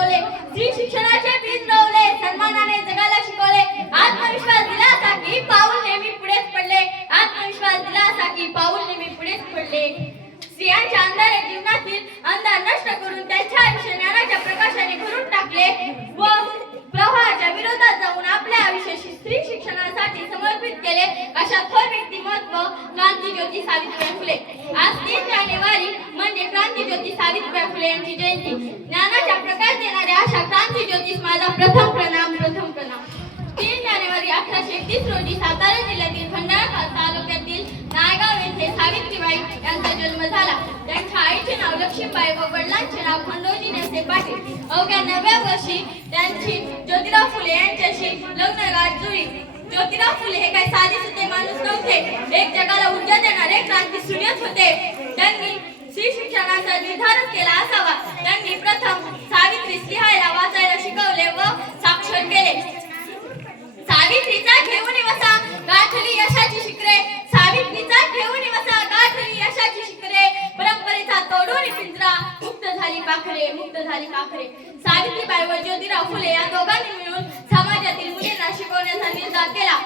बनवले, स्त्री शिक्षणाचे बीज रोवले, सन्मानाने जगाला शिकवले, आत्मविश्वास दिला की पाऊल नेहमी पुढेच पडले, आत्मविश्वास दिला की पाऊल नेहमी पुढेच पडले. स्त्रियांच्या अंधाऱ्या जीवनातील अंधार नष्ट करून त्यांच्या आयुष्य ज्ञानाच्या प्रकाशाने भरून टाकले व प्रवाहाच्या विरोधात जाऊन आपल्या आयुष्याशी स्त्री शिक्षणासाठी समर्पित केले. अशा थोर व्यक्तिमत्व क्रांतीज्योती सावित्रीबाई फुले. आज 3 जानेवारी म्हणजे क्रांतीज्योती सावित्रीबाई फुले यांची जयंती. ज्ञानाचा प्रकाश देणाऱ्या अशा क्रांतीज्योतीस माझा प्रथम प्रणाम. 3 जानेवारी 1831 रोजी सातारा जिल्ह्यातील खंडाळा तालुक्यातील नायगाव येथे सावित्रीबाई यांचा जन्म झाला. त्यांच्या आईचे नाव लक्ष्मीबाई व वडिलांचे नाव खंडोजी नेसे पाटील. अवघ्या 9व्या वर्षी त्यांची ज्योतिराव फुले यांच्याशी लग्नगाठ जुळली. ज्योतिराव फुले हे काही साधेसुधे माणूस नव्हते, एक जगाला ऊर्जा देणारे क्रांती सूर्यच होते. त्यांनी स्त्री शिक्षणाचा निर्धारच केला असावा. त्यांनी प्रथम सावित्रीस लिहायला वाचायला शिकवले व साक्षर केले. सावित्रीचा घेऊन वसा गाठली यशाची शिखरे, सावित्रीचा घेऊन वसा गाठली यशाची शिखरे, परंपरेचा तोडून पिंजरा, मुक्त झाली पाखरे. सावित्रीबाई व ज्योतिराव फुले या दोघांनी मिळून समाजातील मुलींना शिकवण्याचा निर्धार केला.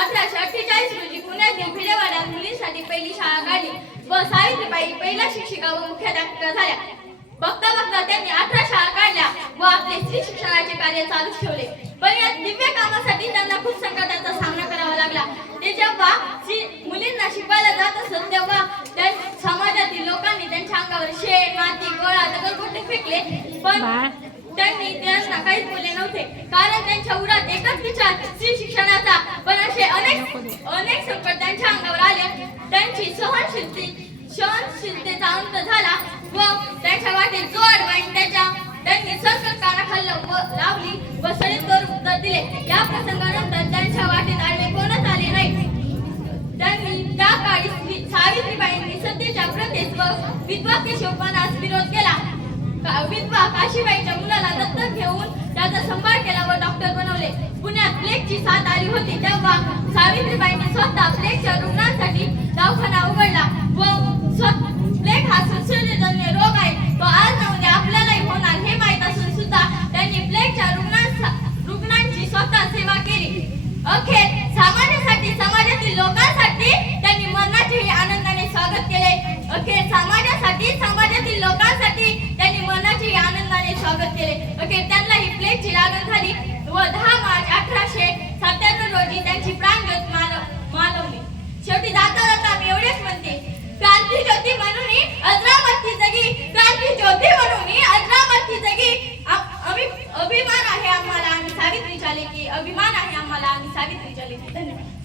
1848 रोजी पुण्यातील भिडेवाड्यात मुलींसाठी पहिली शाळा काढली व सावित्रीबाई पहिल्या शिक्षिका व मुख्याध्यापिका झाल्या. बघता त्यांनी 18 शाळा काढल्या व आपले स्त्री शिक्षणाचे कार्य चालू ठेवले. पण या दिव्य कामासाठी त्यांना खूप संकटाचा सामना करावा लागला. ते जेव्हा मुलींना शिकवायला जात असत तेव्हा त्या समाजातील लोकांनी त्यांच्या अंगावर शेण, माती, गोळा, दगडगोटे फेकले, पण त्यांनी त्यांना काहीच बोलले नव्हते, कारण त्यांच्या उरात एकच विचार स्त्री शिक्षणाचा. पण असे अनेक संकट त्यांच्या अंगावर आले. त्यांची सहनशीलतेचा अंत झाला व त्यांच्या वाटेत जो अडवाईन त्यांनी संकटाला खाल्लं लावली व सळीतोर उत्तर दिले. या प्रसंगानंतर त्यांच्या वाटेत आडवे कोणच आले नाही. त्यांनी त्या काळी सावित्रीबाईंनी सत्तेच्या प्रथेस व विधवा केशवपणास विरोध केला. विधवा काशीबाईच्या मुलाला दत्तक घेऊन त्याचा सांभाळ केला व डॉक्टर बनवले. पुण्यात प्लेगची साथ आली होती तेव्हा सावित्रीबाईंनी स्वतः प्लेगच्या रुग्णांसाठी दवाखाना उघडला व प्लेग हा संसर्गजन्य रोग आहे, तो आज ना उद्या आपल्यालाही होणार हे माहीत असून सुद्धा त्यांनी प्लेगच्या रुग्णांची स्वतः सेवा केली. अखेर समाजासाठी, समाजातील लोकांसाठी त्यांनी मरणाचेही आनंदाने स्वागत केले. अखेर त्यांना ही प्लेगची लागण झाली व 10 मार्च 1897 रोजी त्यांची प्राणज्योत मालवली. शेवटी जाता मी एवढेच म्हणते, क्रांतीज्योती म्हणून अजरामरची जगी, क्रांतीज्योती म्हणून अजरामरची जगी. अभिमान आहे आम्हाला आम्ही सावित्रीच्या लेकी, अभिमान आहे आम्हाला आम्ही सावित्रीच्या लेकी. धन्यवाद.